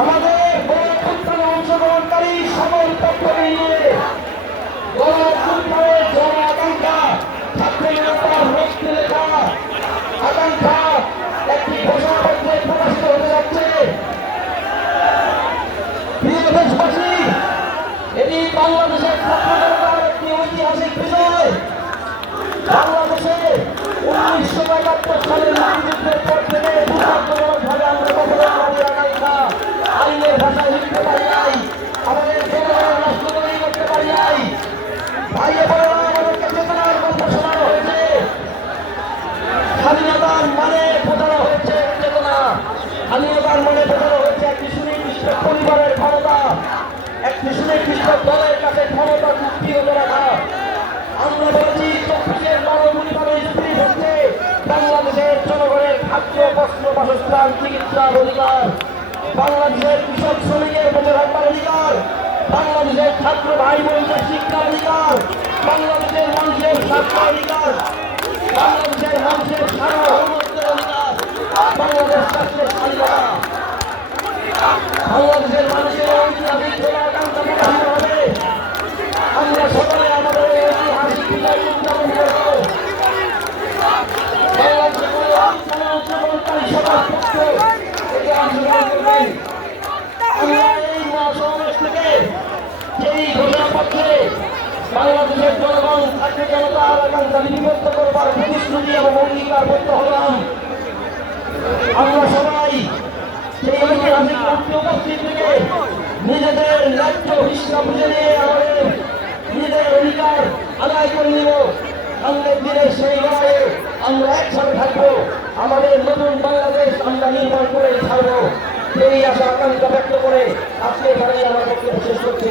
আমাদের অংশগ্রহণকারী সকল পক্ষ নিয়ে আকাঙ্ক্ষা, ছাত্র জনতার রক্তে লেখা আকাঙ্ক্ষা একটি ঐতিহাসিক বিজয়। বাংলাদেশে উনিশশো একাত্তর সালের বাসস্থান, চিকিৎসার অধিকার, বাংলাদেশের কৃষক শ্রমিকের বেঁচে থাকবার অধিকার, বাংলাদেশের ছাত্র ভাই বোনদের শিক্ষার অধিকার, বাংলাদেশের মানুষের স্বাস্থ্য অধিকার, বাংলাদেশের মানুষের সার্বভৌমত্বের অধিকার, বাংলাদেশ রাষ্ট্রের স্বাধীনতা। বাংলাদেশের মানুষের ঐতিহাসিক আমরা সকলে আমাদের ঐতিহাসিক বিজয় উদযাপন করব বাংলাদেশের কোনো অংশগ্রহণকারী সবার পক্ষ এতে অংশগ্রহণ করবেন আমরা এই মহাসমাবেশ থেকে সেই ঘোষণাপত্রে বাংলাদেশের করবার আমরা সবাই নিজেদের ন্যায্য আমাদের অধিকার আদায় করে দিনে আমরা থাকব। আমাদের নতুন বাংলাদেশ আমরা নির্মাণ করে ছাড়বো। সেই আশা আকাঙ্ক্ষা ব্যক্ত করে আজকে এখানে আমার শেষ করছি।